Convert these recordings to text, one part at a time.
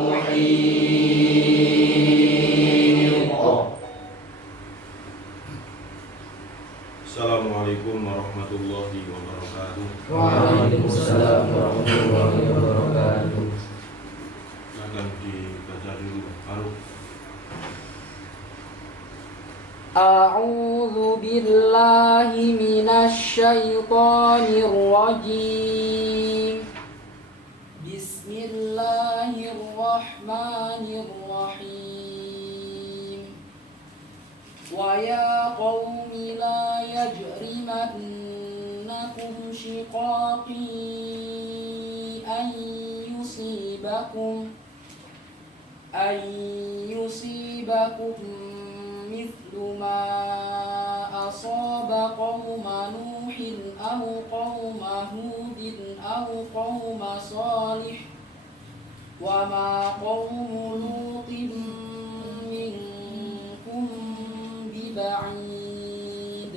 محيط. Assalamualaikum warahmatullahi wabarakatuh. Waalaikumsalam warahmatullahi wabarakatuh. Akan dibaca dulu Faruk. A'udzu billahi minasy syaithanir rajim. Bismillahirrahmanirrahim. Wa ya qaumi la yajrimannakum shiqaqi an yusibakum mithlu ma asaba qauma Nuhin aw qauma Hudin aw qauma Salih wa ma qaumu Lutin minkum biba'id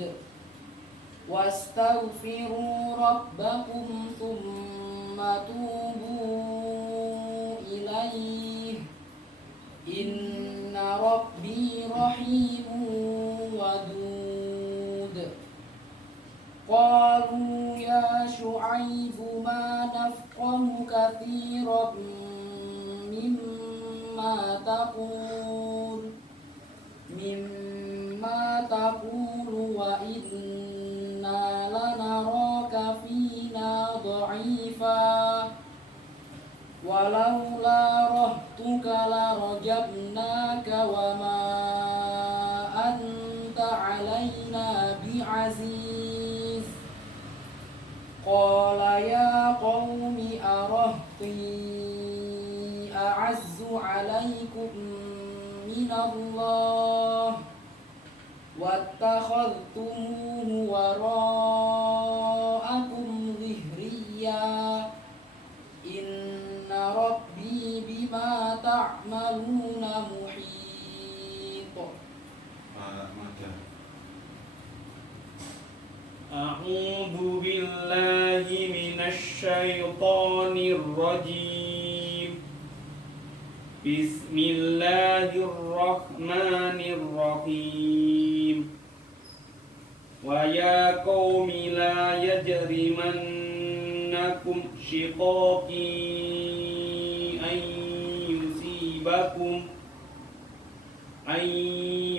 wastaghfiru rabbakum thumma tubu ilaihi inna rabbi rahimun wadud. Qalu ya Syu'aibu ma nafqahu katsiran mimma taqulu wa inna lanaraka fina dha'ifa walaula rahtuka larajabnaka wa ma anta alaina bi'aziz. Qala ya qaumi arahti a'azzu alaykum minallah wattakhadhtumuhu wara'akum dhihriya inna rabbi bima ta'maluna muhit. A'udzu billahi minasy syaithanir rajim. Bismillahirrahmanirrahim. Wa ya qaumi la yajrimannakum shiqaqi an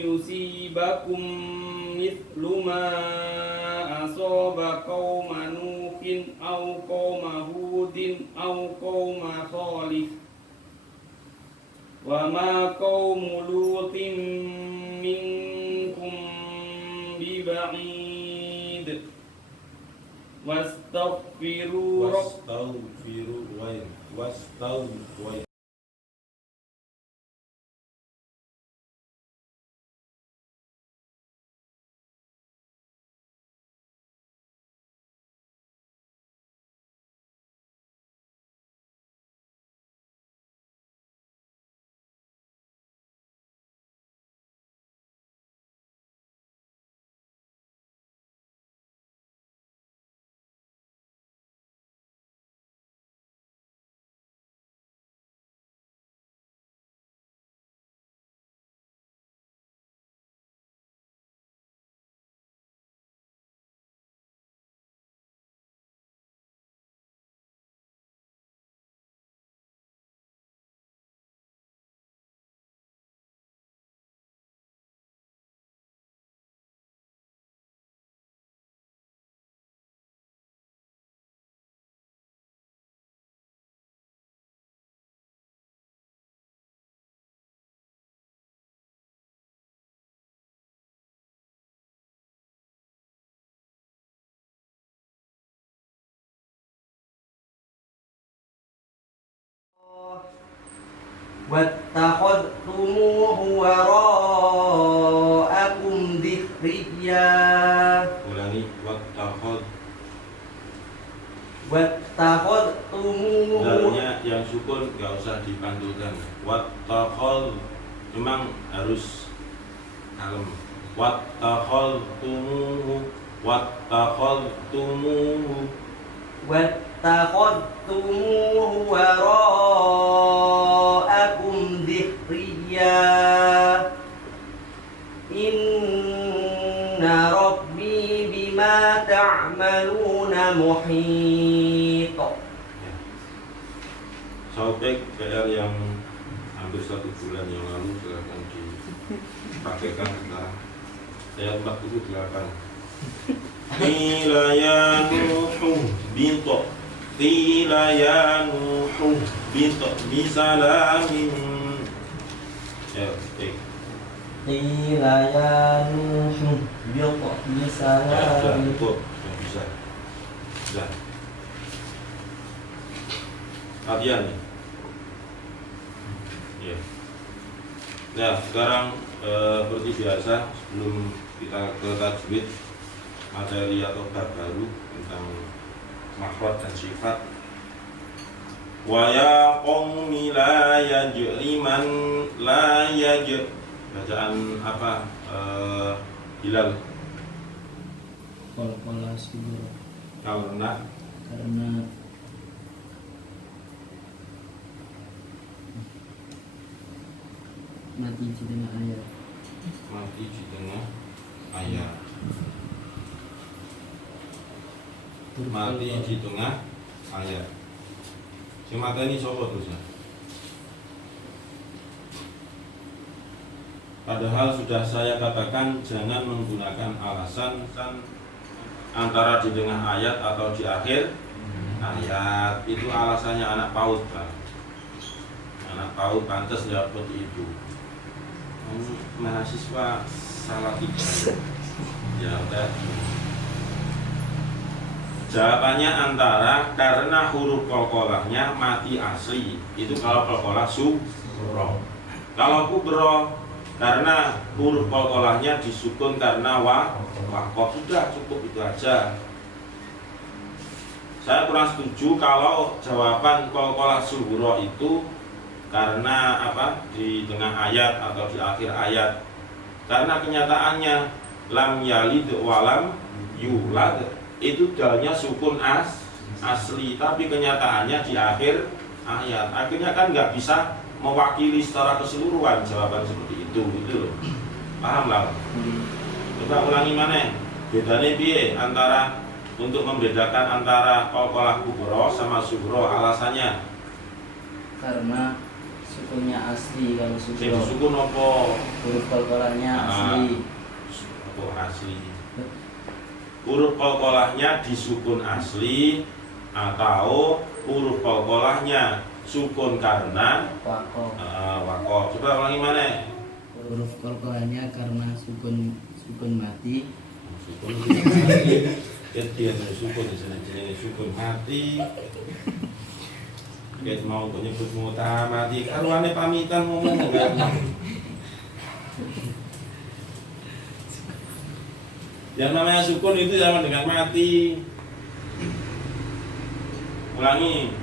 yusibakum mithlu ma asaba qauma Nuhin aw qauma Hudin aw qauma Salih wa ma qaumu Lutin minkum biba'id wastaghfiru wattakhadhtumuhu wara'akum dhikriya. Ulangi wattakhadhtumuhu. Dalnya yang sukun nggak usah dipantulkan. Wattakhadh memang harus kalem. Wattakhadhtumuhu wattakhadhtumuhu wara'akum محيط. Ya. Sobek PR yang hampir 1 bulan yang lalu silahkan dipakaikan sekarang. Ayat 48. Qila ya Nuhu bintu Qila ya Nuhu bintu bisalamin. Ya, baik. قيل يا نوح اهبط Ya, sudah بسلام. cukup. Ya, bisa. Sudah. Latihan nih. Ya. Nah, sekarang seperti biasa sebelum kita ke tajwid, materi atau bab baru tentang makhraj dan sifat. Wa ya qaumi la yajriman la yaj. Bacaan apa? Hilal. Qala subur Karena karena mati di tengah ayat. mati di tengah ayat. Mati di tengah ayat. Sing mateni sapa terusnya? Padahal sudah saya katakan jangan menggunakan alasan antara di tengah ayat atau di akhir ayat. Itu alasannya anak PAUD, Pak. Anak PAUD pantas jawab seperti itu. Mahasiswa salah tiga. Ya udah. Jawabannya antara karena huruf qalqalahnya mati asli. Itu kalau qalqalah surah. Kalau kubro karena huruf qalqalahnya disukun karena waqaf. Sudah cukup itu aja. Saya kurang setuju kalau jawaban qalqalah sughra itu karena apa di tengah ayat atau di akhir ayat. Karena kenyataannya lam yalid walam yulad itu dalnya sukun asli, tapi kenyataannya di akhir ayat. Akhirnya kan nggak bisa mewakili secara keseluruhan jawaban seperti itu, gitu loh. Paham lah? Coba ulangi mana? Bedanya piye antara untuk membedakan antara qalqalah kubra sama sughra, alasannya? Karena sukunnya asli. Kalau Sing subur disukun apa? huruf qalqalahnya asli. Apa asli? Huruf qalqalahnya disukun asli atau huruf qalqalahnya sukun karena Waqaf. waqaf. Coba ulangi mana? Huruf qalqalahnya karena sukun mati. Sukun mati. Dia sukun di sana jenenge sukun mati. Guys mau nyebut mutamati karuane pamitan ngomong enggak. Yang namanya sukun itu sama dengan mati. Ulangi.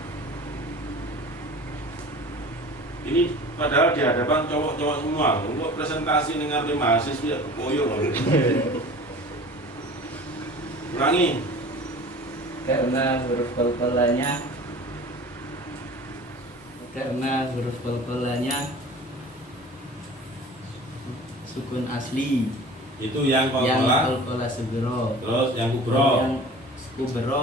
Ini padahal di hadapan cowok-cowok semua. Untuk presentasi dengan tim mahasiswa ya koyo. Ulangi. Karena huruf qalqalahnya sukun asli. Itu yang Yang qalqalah. qalqalah subro. Terus yang kubro. Yang kubro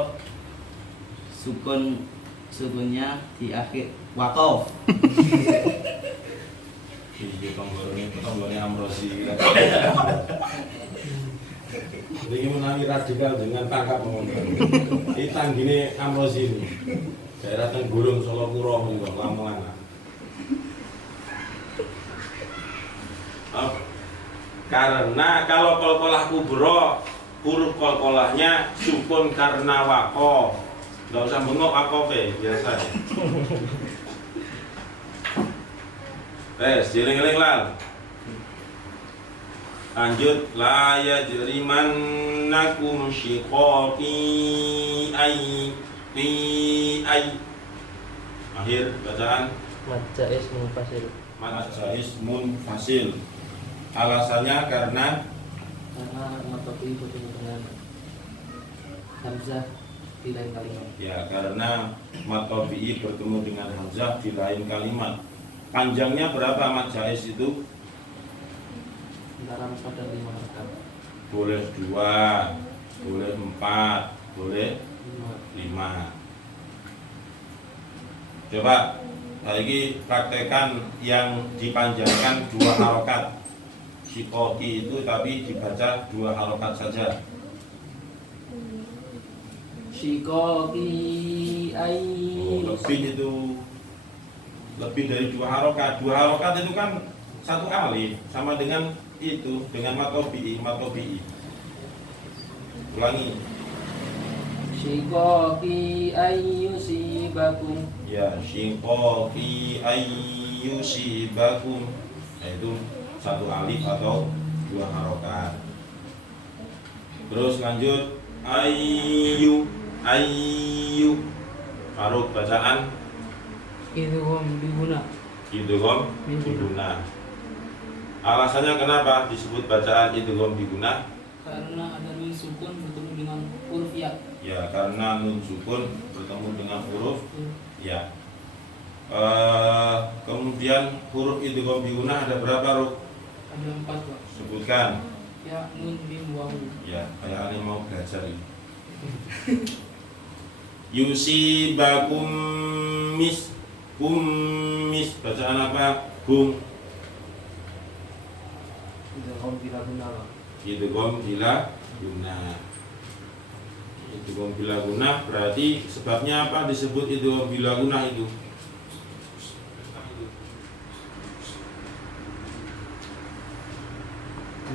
sukunnya di akhir waqaf. Iki tonggone Amrosi. Ini menangi radikal dengan tangkap ngomong. Ini tanggine Amrosi ini. Daerah Tenggulung, Solo Puro, Lamongan. Karena kalau qalqalah kubro, huruf qalqalahnya sukun karena waqaf. Enggak usah bengok waqafe, biasa ya. Jeling-jeling lan. Lanjut la yajrimannakum shiqaqi ay akhir bacaan Majais munfasil. Alasannya karena matopi bertemu dengan hamzah di lain kalimat. ya karena matobi bertemu dengan hamzah di lain kalimat. Panjangnya berapa majais itu? Antara 4 dan 5 harakat. Boleh 2, boleh 4, boleh 5. Coba lagi praktekan yang dipanjangkan 2 harokat. Shikoki itu tapi dibaca 2 harokat saja. Shikoki Lebih itu lebih dari 2 harokat. 2 harokat itu kan 1 alif sama dengan itu dengan matobi'i. Ulangi. Shikoki ayyusibakum. Ya, shikoki ayyusibakum. Itu 1 alif atau 2 harokat. Terus lanjut ayyu. Faruk bacaan Idgham biguna. idgham biguna. Alasannya kenapa disebut bacaan idgham biguna? Karena ada nun sukun bertemu dengan huruf ya. Ya, karena nun sukun bertemu dengan huruf ya. Kemudian huruf idgham biguna ada berapa, Ruk? Ada 4, Pak. Sebutkan. Ya, nun, mim, waw. Ya, kayak aneh mau belajar ini. Yusibakum kumis bacaan apa? Gum. Idgham bila guna, Pak. Idgham bila guna. Idgham bila guna berarti sebabnya apa disebut idgham bila guna itu?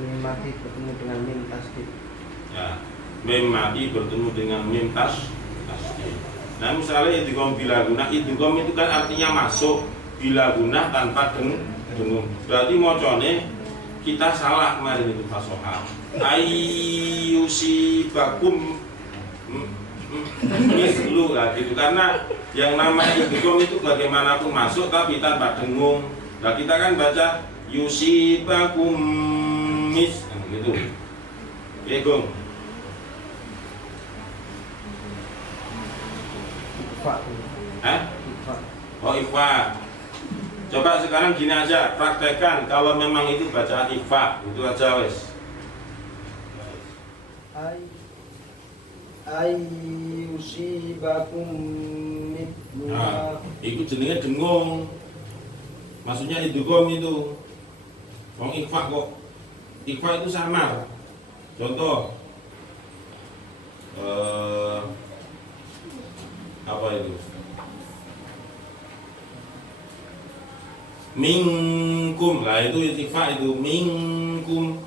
Mim mati bertemu dengan mim tasdid. Ya, mim mati bertemu dengan mim tasdid. Nah, misalnya idgham bila guna, idgham itu kan artinya masuk, bila guna tanpa dengung. Berarti mocone kita salah kemarin itu fasoha. Ayyusibakum mislu lah gitu, karena yang namanya idgham itu bagaimanapun masuk tapi tanpa dengung. Nah, kita kan baca yusibakum gitu. Oke, Gong. Pak. Oh, ikhfa. Coba sekarang gini aja, praktekkan kalau memang itu bacaan ikhfa, itu aja wes. Ayyusibakum Nah, itu jenenge dengung. Maksudnya idgham itu. Wong ikhfa kok. Ikhfa itu samar. Contoh apa itu? Minkum. Lah itu ikhfa itu minkum.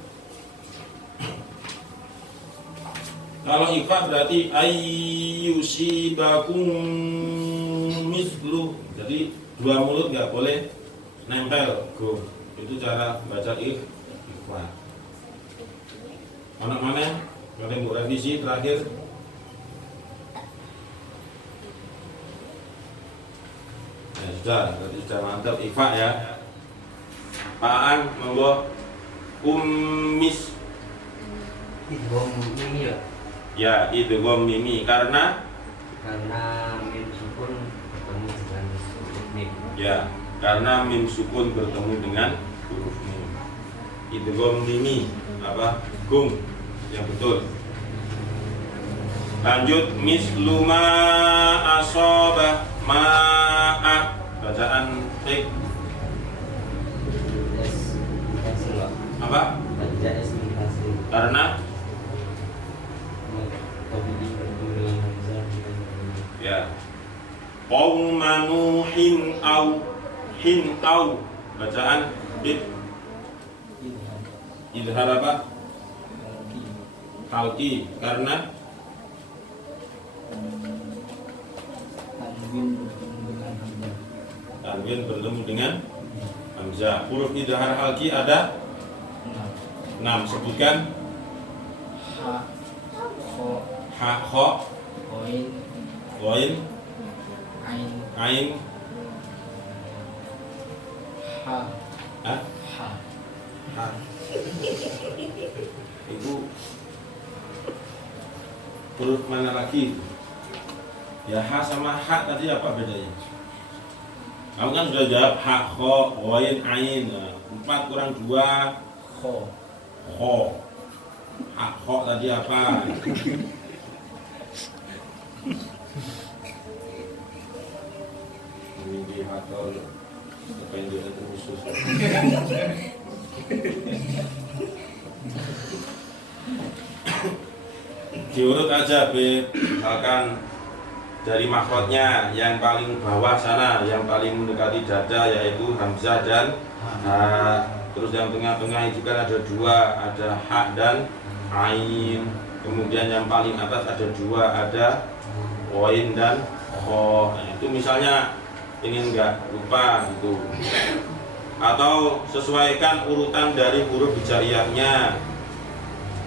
Kalau ikhfa berarti ayyusibakum mislu. Jadi 2 mulut nggak boleh nempel. Go. Itu cara baca ikhfa. Mana-mana kalian mau revisi terakhir. Ya sudah, berarti sudah mantap ikhfa ya. Paan monggo ummis. Idgham mimi ya. Ya, idgham mimi karena Mim sukun bertemu dengan huruf mim. ya, karena mim sukun bertemu dengan huruf mim. Idgham mimi apa? Gum yang betul. Lanjut misluma asobah ma'a bacaan tik apa? Karena ya qauma nuhin au bacaan bid idhar apa? Halki karena tanwin bertemu dengan hamzah. Huruf idhar halki ada 6. Sebutkan. Ha, kho, Ha, kho, koin, ghain, ain, ain, ha, ha, ha. ha. Itu huruf mana lagi? Ya, ha sama ha tadi apa bedanya? Kamu kan sudah jawab ha, kho, ghain, ain. Nah, 4 kurang 2 Kho, kho. Ha, kho tadi apa? Ini akal kependekan khusus. Diurut aja, Beb. Misalkan dari makhrajnya yang paling bawah sana, yang paling mendekati dada yaitu hamzah dan ha. Terus yang tengah-tengah itu kan ada dua, ada ha dan ain. Kemudian yang paling atas ada dua, ada wain dan kho. Nah, itu misalnya ingin nggak lupa gitu. Atau sesuaikan urutan dari huruf hijaiyahnya.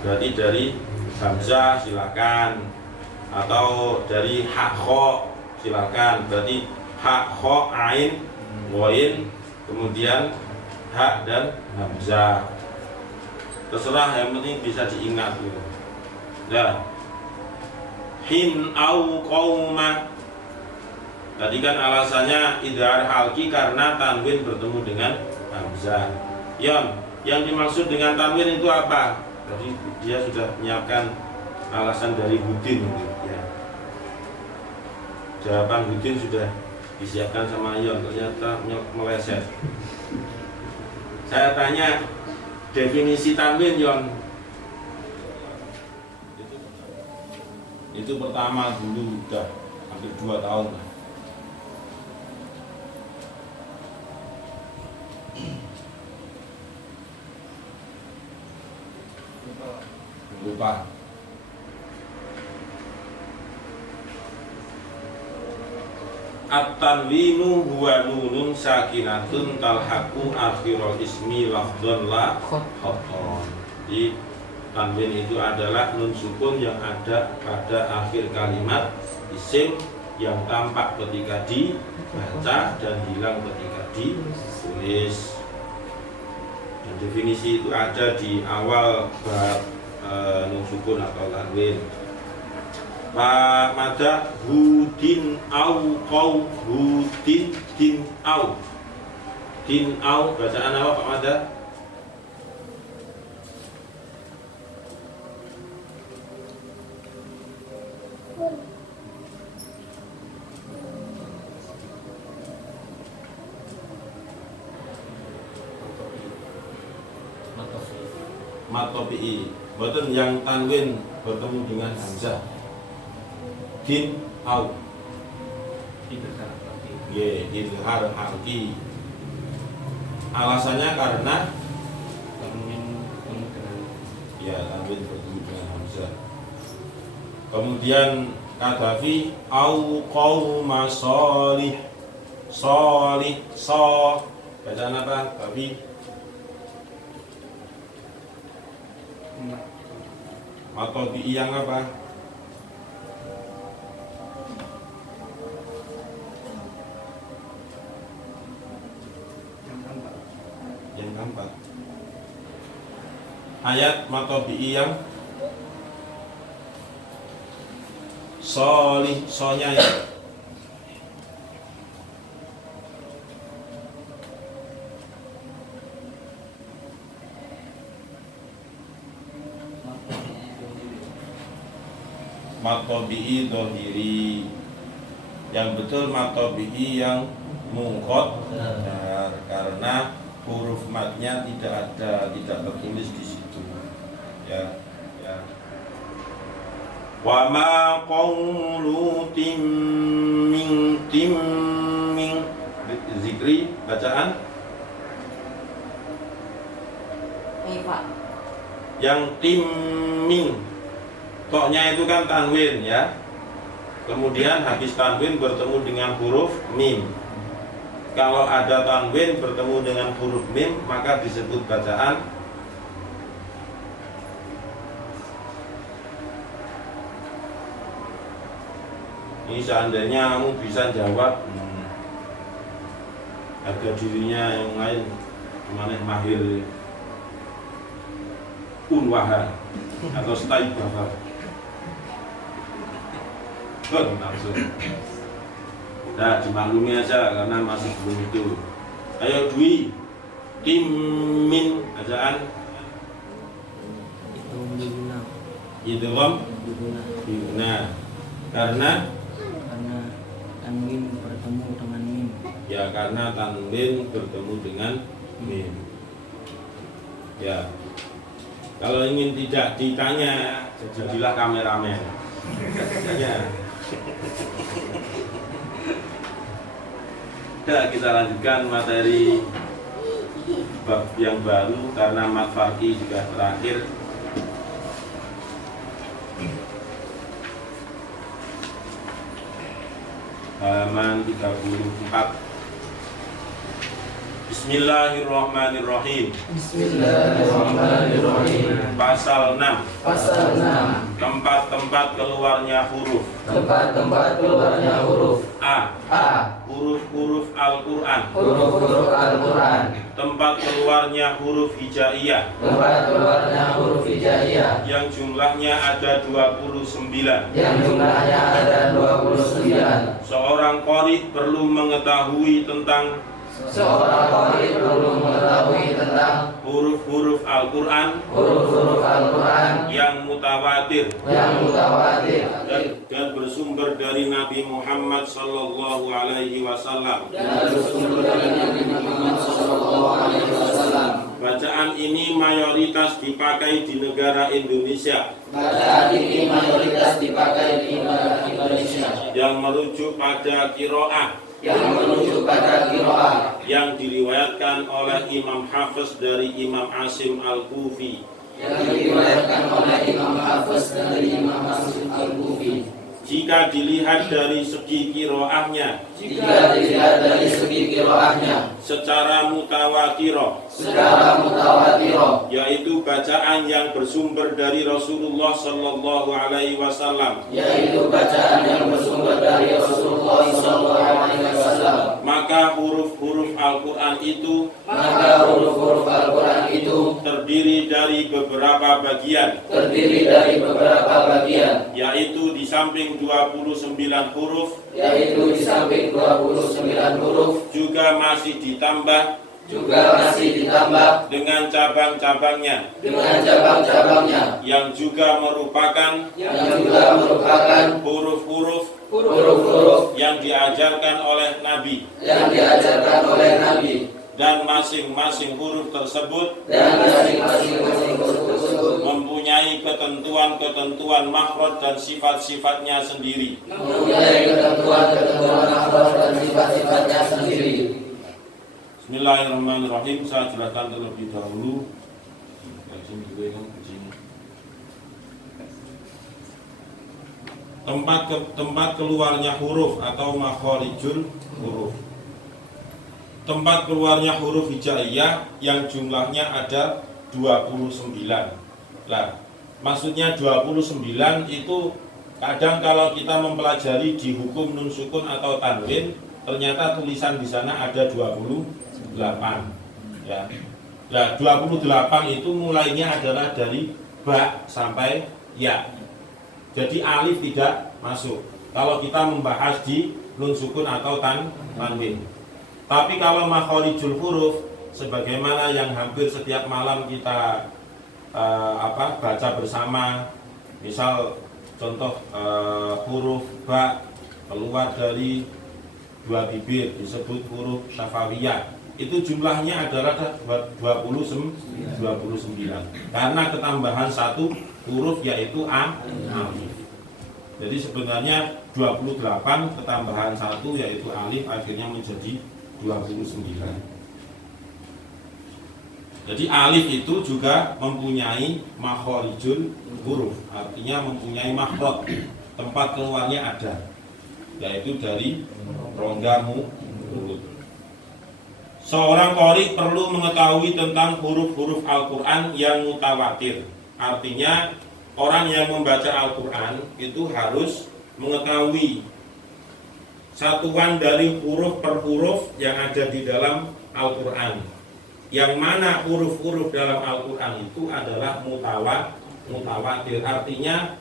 Berarti dari hamzah silakan, atau dari ha kho silakan. Berarti ha kho ain wain, kemudian ha dan hamzah. Terserah, yang penting bisa diingat gitu. Ya. Hin au qauma. Tadi kan alasannya idhar halki karena tanwin bertemu dengan hamzah. Yon, yang dimaksud dengan tanwin itu apa? Tadi dia sudah menyiapkan alasan dari Hudin gitu, ya. Jawaban Hudin sudah disiapkan sama Yon, ternyata meleset. Saya tanya definisi tanwin, Yon. Itu pertama dulu udah hampir 2 tahun lah. Lupa. At-tanwinu huwa nunun sakinatun talhaqu akhirul ismi lafdhan la khaton. Di tanwin itu adalah nun sukun yang ada pada akhir kalimat isim yang tampak ketika dibaca dan hilang ketika ditulis. Dan definisi itu ada di awal bab nun sukun atau tanwin. Pak Mada hudin au qau hudin din au. Din au bacaan apa Pak Mada? Matopi'i. Boten yang tanwin bertemu dengan hamzah. Din au. Ye, idhar harfi. Alasannya karena tanwin bertemu dengan tanwin bertemu dengan hamzah. Kemudian kadafi au qauma sholih. Sholih so. Bacaan apa? Tapi atau di yang apa? Yang keempat. Ayat matobi yang solih sonya ya. Matobi'i dohiri. Yang betul matobi'i yang mungqaddar karena huruf matnya tidak ada, tidak tertulis di situ. Ya. Wa ma qawlu timming zikri bacaan Pak. Yang timming toknya itu kan tanwin ya. Kemudian habis tanwin bertemu dengan huruf mim. Kalau ada tanwin bertemu dengan huruf mim maka disebut bacaan ini. Seandainya kamu bisa jawab harga dirinya yang lain gimana mahir unwaha atau stay bapak langsung. Nah, dimaklumi aja karena masih belum itu. Ayo Dwi, timin bacaan idgham biguna. Karena tanwin bertemu dengan mim. ya karena tanwin bertemu dengan mim. Ya. Kalau ingin tidak ditanya, jadilah kameramen. Ya. Ya, kita lanjutkan materi bab yang baru karena mat farqi juga terakhir. Halaman 34. Bismillahirrahmanirrahim. Bismillahirrahmanirrahim. Pasal 6. Pasal 6. Tempat-tempat keluarnya huruf. Tempat-tempat keluarnya huruf. A. A. Huruf-huruf Al-Qur'an. Huruf-huruf Al-Quran. Tempat keluarnya huruf hijaiyah Tempat keluarnya huruf hijaiyah yang jumlahnya ada 29. yang jumlahnya ada 29. Seorang qari perlu mengetahui tentang Seorang qari perlu mengetahui tentang huruf-huruf Al-Qur'an huruf-huruf Al-Quran yang mutawatir yang mutawatir dan bersumber dari Nabi Muhammad sallallahu alaihi wasallam. dan bersumber dari Nabi Muhammad SAW. Bacaan ini mayoritas dipakai di negara Indonesia Bacaan ini mayoritas dipakai di Indonesia yang merujuk pada qiraah yang menuju pada qiraah yang diriwayatkan oleh Imam Hafiz dari Imam Asim Al-Kufi. yang diriwayatkan oleh Imam Hafiz dari Imam Asim Al-Kufi. Jika dilihat dari segi qiraahnya Jika dilihat dari segi qiraahnya secara mutawatiro, secara mutawatiro, yaitu bacaan yang bersumber dari Rasulullah sallallahu alaihi wasallam, yaitu bacaan yang bersumber dari Rasulullah SAW, maka huruf-huruf Al-Qur'an itu maka huruf-huruf Al-Quran itu terdiri dari beberapa bagian, terdiri dari beberapa bagian, yaitu di samping 29 huruf yaitu di samping 29 huruf juga masih ditambah juga masih ditambah dengan cabang-cabangnya dengan cabang-cabangnya yang juga merupakan huruf-huruf huruf-huruf yang diajarkan oleh Nabi, yang diajarkan oleh Nabi, dan masing-masing huruf tersebut dan masing-masing huruf tersebut mempunyai ketentuan-ketentuan makhraj dan sifat-sifatnya sendiri. mempunyai ketentuan-ketentuan makhraj dan sifat-sifatnya sendiri. Bismillahirrahmanirrahim. Saya jelaskan terlebih dahulu. Tempat keluarnya huruf atau makharijul huruf. Tempat keluarnya huruf hijaiyah yang jumlahnya ada 29. Lah, maksudnya 29 itu kadang kalau kita mempelajari di hukum nun sukun atau tanwin, ternyata tulisan di sana ada 28. Ya. Nah, 28 itu mulainya adalah dari ba sampai ya. Jadi alif tidak masuk kalau kita membahas di nun sukun atau tanwin. Tapi kalau makharijul huruf sebagaimana yang hampir setiap malam kita baca bersama, misal contoh huruf ba keluar dari dua bibir disebut huruf syafawiyah, itu jumlahnya adalah 29 karena ketambahan satu huruf yaitu alif. Jadi sebenarnya 28 ketambahan satu yaitu alif akhirnya menjadi 29. Jadi alif itu juga mempunyai makharijul huruf, artinya mempunyai makhraj, tempat keluarnya ada, yaitu dari rongga mulut. Seorang qari perlu mengetahui tentang huruf-huruf Al-Quran yang mutawatir. Artinya orang yang membaca Al-Quran itu harus mengetahui satuan dari huruf per huruf yang ada di dalam Al-Quran. Yang mana huruf-huruf dalam Al-Quran itu adalah mutawatir. Artinya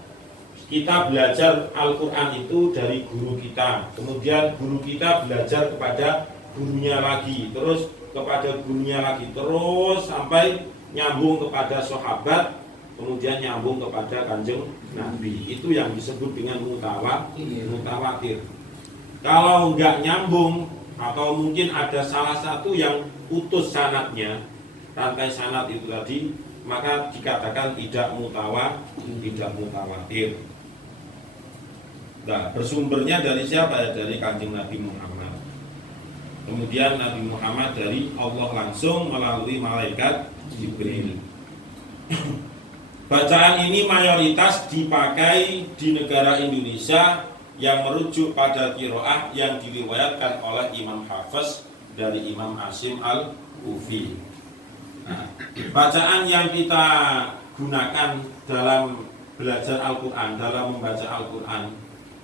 kita belajar Al-Quran itu dari guru kita, kemudian guru kita belajar kepada gurunya lagi, terus kepada gurunya lagi, terus sampai nyambung kepada sahabat, kemudian nyambung kepada Kanjeng Nabi. Itu yang disebut dengan mutawatir. Kalau nggak nyambung atau mungkin ada salah satu yang putus sanadnya, rantai sanad itu tadi, maka dikatakan tidak mutawatir. Nah, bersumbernya dari siapa ya? Dari Kanjeng Nabi Muhammad. Kemudian Nabi Muhammad dari Allah langsung melalui malaikat Jibril. Bacaan ini mayoritas dipakai di negara Indonesia yang merujuk pada qiraah yang diriwayatkan oleh Imam Hafiz dari Imam Asim Al-Kufi. Nah, bacaan yang kita gunakan dalam belajar Al-Quran, dalam membaca Al-Quran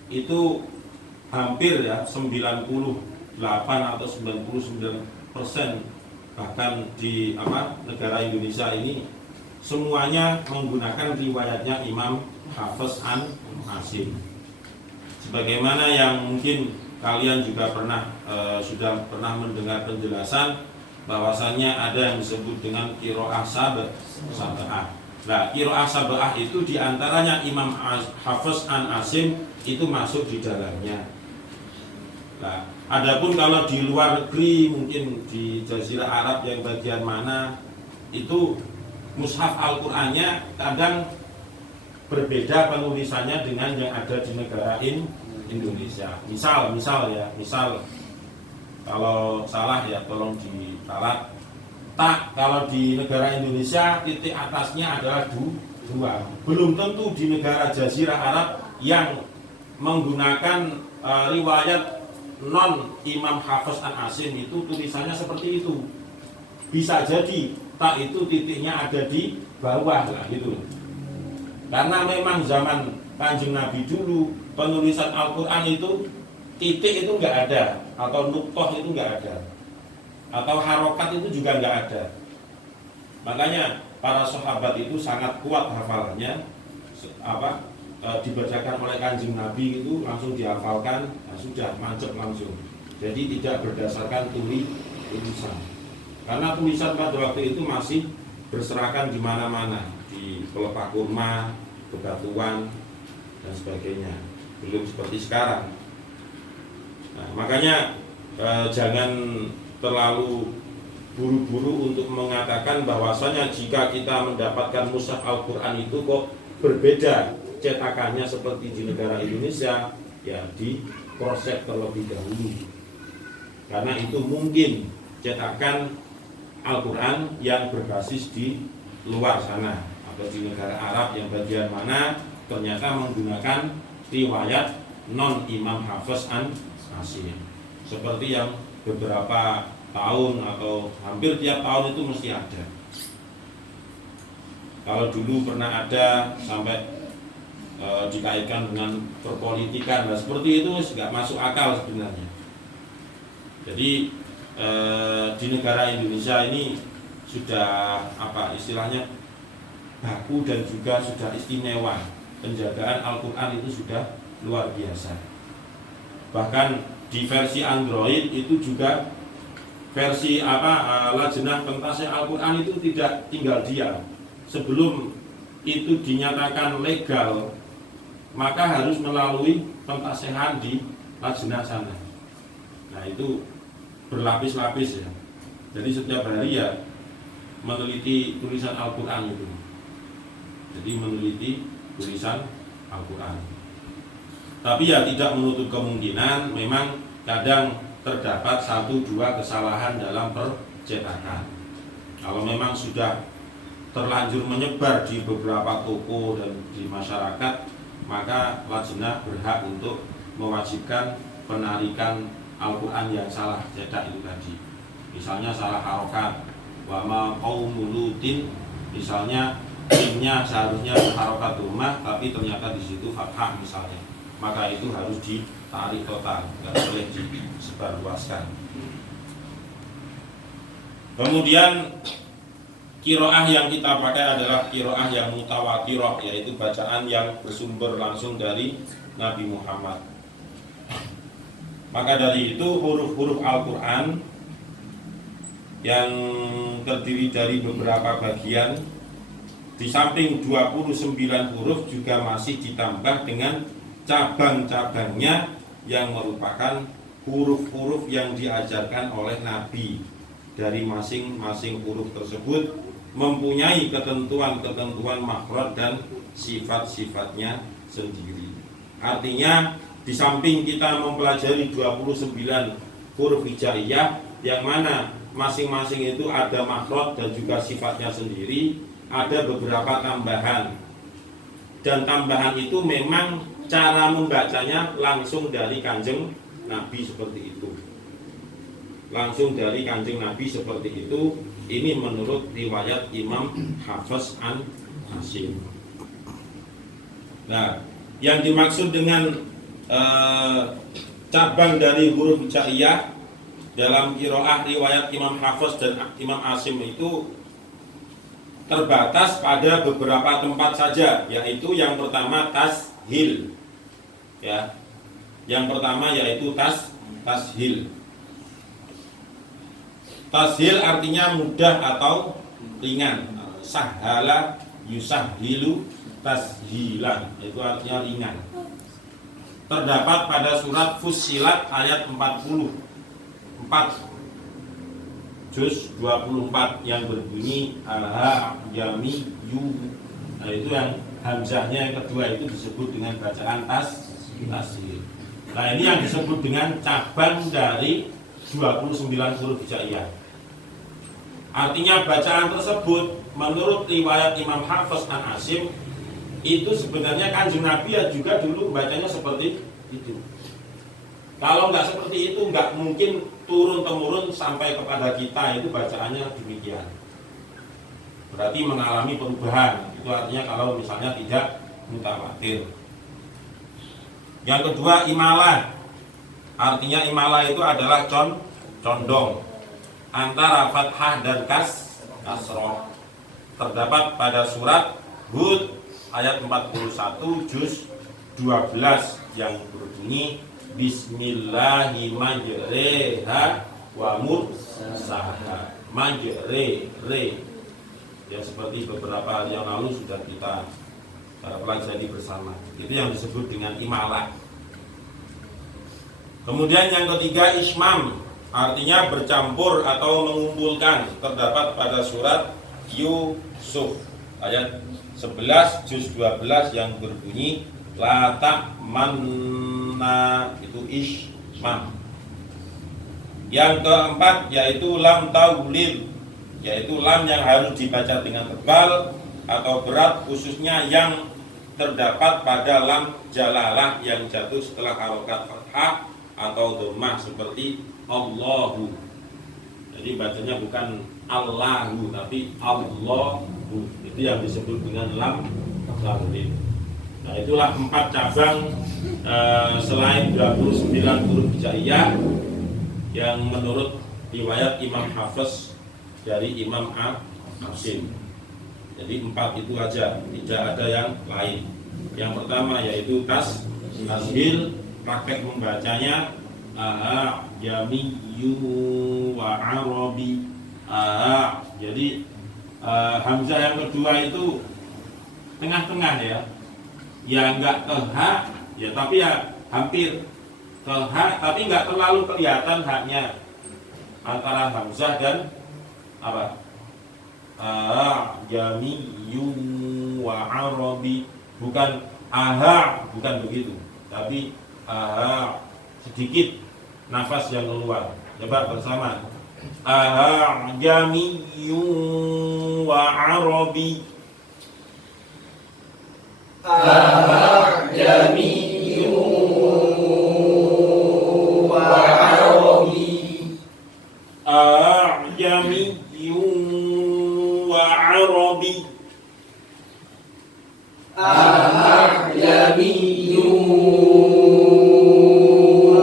itu hampir ya 98 atau 99% bahkan di negara Indonesia ini semuanya menggunakan riwayatnya Imam Hafiz an Asim. Sebagaimana yang mungkin kalian juga sudah pernah mendengar penjelasan bahwasannya ada yang disebut dengan qiraah sab'ah. Nah, qiraah sab'ah itu diantaranya Imam Hafiz an Asim itu masuk di dalamnya. Nah, adapun kalau di luar negeri, mungkin di Jazirah Arab yang bagian mana, itu mushaf Al-Qur'annya kadang berbeda penulisannya dengan yang ada di negara Indonesia. Misal kalau salah ya tolong ditalat. Tak, kalau di negara Indonesia titik atasnya adalah 2. Belum tentu di negara Jazirah Arab yang menggunakan riwayat non Imam Hafiz an Asim itu tulisannya seperti itu. Bisa jadi tak itu titiknya ada di bawah lah gitu. Karena memang zaman Kanjeng Nabi dulu penulisan Al-Quran itu titik itu nggak ada, atau nuktoh itu nggak ada, atau harokat itu juga nggak ada. Makanya para sahabat itu sangat kuat hafalannya, dibacakan oleh Kanjeng Nabi itu langsung dihafalkan, sudah mancep langsung. Jadi tidak berdasarkan tulisan. Karena tulisan pada waktu itu masih berserakan di mana-mana, di pelepah kurma, bebatuan dan sebagainya. Belum seperti sekarang. Nah, makanya jangan terlalu buru-buru untuk mengatakan bahwasanya jika kita mendapatkan mushaf Al-Quran itu kok berbeda cetakannya seperti di negara Indonesia, ya di cross-check terlebih dahulu. Karena itu mungkin cetakan Al-Quran yang berbasis di luar sana atau di negara Arab yang bagian mana ternyata menggunakan riwayat non Imam Hafiz an Asim. Seperti yang beberapa tahun atau hampir tiap tahun itu mesti ada. Kalau dulu pernah ada sampai dikaitkan dengan perpolitikan, nah seperti itu nggak masuk akal sebenarnya. Jadi di negara Indonesia ini sudah istilahnya baku dan juga sudah istimewa. Penjagaan Al-Quran itu sudah luar biasa. Bahkan di versi Android itu juga versi Lajnah Pentasih Al-Quran itu tidak tinggal diam. Sebelum itu dinyatakan legal, maka harus melalui pentasihan di Lajnah sana. Nah itu berlapis-lapis ya. Jadi setiap hari ya meneliti tulisan Al-Quran itu. Jadi meneliti tulisan Al-Quran. Tapi ya tidak menutup kemungkinan memang kadang terdapat 1-2 kesalahan dalam percetakan. Kalau memang sudah terlanjur menyebar di beberapa toko dan di masyarakat, maka Lajnah berhak untuk mewajibkan penarikan Al-Quran yang salah cetak itu tadi. Misalnya salah harokat, wama qaumulutin, misalnya timnya seharusnya harokat rumah tapi ternyata di situ fathah misalnya, maka itu harus ditarik total, nggak boleh disebarluaskan. Kemudian qiraah yang kita pakai adalah qiraah yang mutawatirah, yaitu bacaan yang bersumber langsung dari Nabi Muhammad. Maka dari itu huruf-huruf Al-Quran yang terdiri dari beberapa bagian Di samping 29 huruf juga masih ditambah dengan cabang-cabangnya yang merupakan huruf-huruf yang diajarkan oleh Nabi. Dari masing-masing huruf tersebut mempunyai ketentuan-ketentuan makhraj dan sifat-sifatnya sendiri. Artinya di samping kita mempelajari 29 huruf hijaiyah yang mana masing-masing itu ada makhraj dan juga sifatnya sendiri, ada beberapa tambahan. Dan tambahan itu memang cara membacanya langsung dari Kanjeng Nabi seperti itu. Langsung dari Kanjeng Nabi seperti itu. Ini menurut riwayat Imam Hafiz an Asim. Nah, yang dimaksud dengan cabang dari huruf hijaiyah dalam qiraah riwayat Imam Hafiz dan Imam Asim itu terbatas pada beberapa tempat saja, yaitu yang pertama tashil, ya. Yang pertama yaitu tashil. Tashil artinya mudah atau ringan. Sahala yusahhilu tashilan, itu artinya ringan. Terdapat pada surat Fussilat ayat 44 juz 24 yang berbunyi alha yami yu. Nah, itu yang hamzahnya yang kedua itu disebut dengan bacaan tashil. Nah, ini yang disebut dengan cabang dari 29 huruf hijaiyah. Artinya bacaan tersebut menurut riwayat Imam Hafiz an Asim itu sebenarnya Kanjeng Nabi ya juga dulu bacanya seperti itu. Kalau nggak seperti itu nggak mungkin turun-temurun sampai kepada kita itu bacaannya demikian. Berarti mengalami perubahan. Itu artinya kalau misalnya tidak mutawatir. Yang kedua imalah. Artinya imalah itu adalah condong antara fathah dan kasroh. Terdapat pada surat Hud ayat 41 juz 12 yang berbunyi Bismillahi majreha wa mursaha. Majre yang seperti beberapa hari yang lalu sudah kita pelajari bersama. Itu yang disebut dengan imalah. Kemudian yang ketiga ismam, artinya bercampur atau mengumpulkan. Terdapat pada surat Yusuf ayat 11 juz 12 yang berbunyi la ta'manna, itu ismam. Yang keempat yaitu lam taulil, yaitu lam yang harus dibaca dengan tebal atau berat, khususnya yang terdapat pada lam jalalah yang jatuh setelah harokat fathah atau dhammah seperti Allahu. Jadi bacanya bukan Allahu tapi Allahu. Itu yang disebut dengan lam taulil. Nah, itulah 4 cabang selain 29 huruf hijaiyah yang menurut riwayat Imam Hafiz dari Imam Asim. Jadi 4 itu aja, tidak ada yang lain. Yang pertama yaitu tashil, praktek membacanya jami'yu wa arabi. Jadi hamzah yang kedua itu tengah-tengah ya. Ya enggak ke ha, ya tapi ya hampir ke ha, tapi enggak terlalu kelihatan haknya antara hamzah dan apa? Jami'yu wa arabi, bukan aha, bukan begitu, tapi aha, sedikit nafas yang keluar. Coba bersama. Aha jami'yu wa arabi. Jami'u wa arabi. Jami'u wa arabi. Jami'u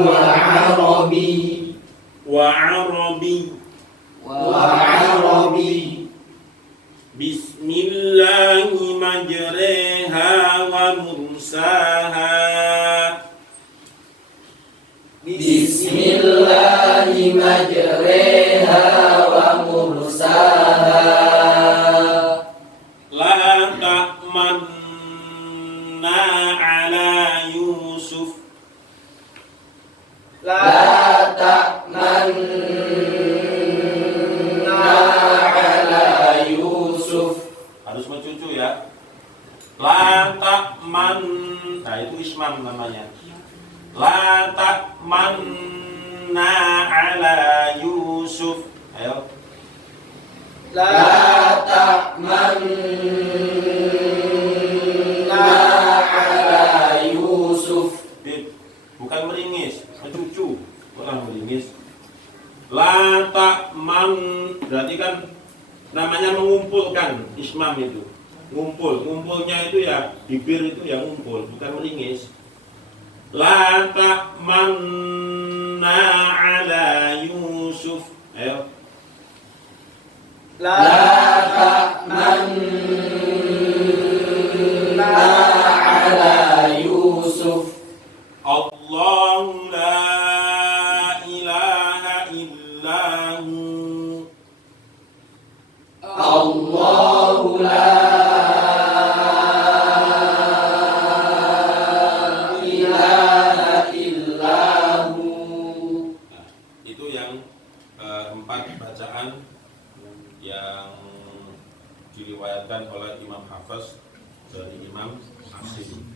wa arabi. Wa arabi. Wa arabi. Bismillahi majreha wa mursaha. Bismillahi majreha wa mursaha. La La ta'manna ala Yusuf. Bukan meringis, mencucu, bukan meringis. La ta'man berarti kan namanya mengumpulkan, ismam itu. Ngumpulnya itu ya bibir itu ya ngumpul, bukan meringis. La ta'manna ala Yusuf. Ayo. La ta'manna ala Yusuf. Allahu la ilaha illahu. Allahu la ilaha illahu. Nah, itu yang empat bacaan yang diriwayatkan oleh Imam Hafiz dari Imam Asim.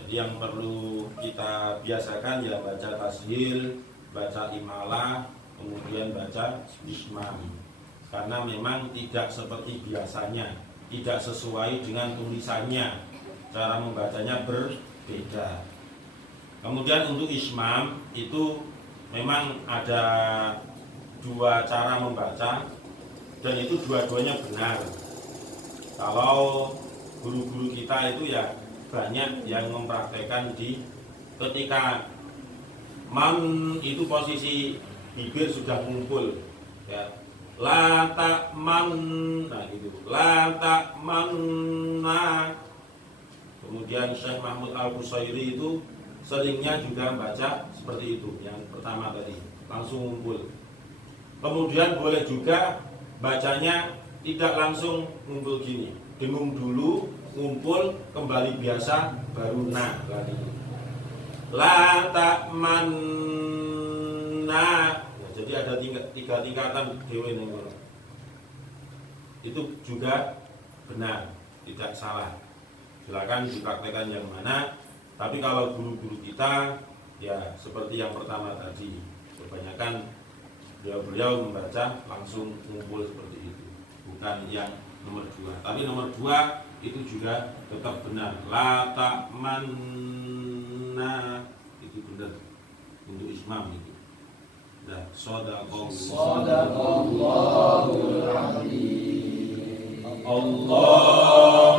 Jadi yang perlu kita biasakan ya baca tashil, baca imalah, kemudian baca ismam. Karena memang tidak seperti biasanya, tidak sesuai dengan tulisannya, cara membacanya berbeda. Kemudian untuk ismam itu memang ada dua cara membaca dan itu dua-duanya benar. Kalau guru-guru kita itu ya banyak yang mempraktekkan di ketika man itu posisi bibir sudah ngumpul ya. La ta'man, nah gitu. La ta'manna. Kemudian Syekh Mahmud Al-Qusairi itu seringnya juga baca seperti itu. Yang pertama tadi langsung ngumpul. Kemudian boleh juga bacanya tidak langsung ngumpul gini. Dengung dulu, ngumpul, kembali biasa, baru na lagi. La ta'manna. Jadi ada tiga tingkatan dewe nengor. Itu juga benar, tidak salah. Silakan dipraktekkan yang mana. Tapi kalau guru-guru kita ya seperti yang pertama tadi, kebanyakan beliau membaca langsung ngumpul seperti itu, bukan yang nomor 2. Tapi nomor 2 itu juga tetap benar. La ta'manna itu benar untuk ismam itu. Dan sadaqallahul azim. Allah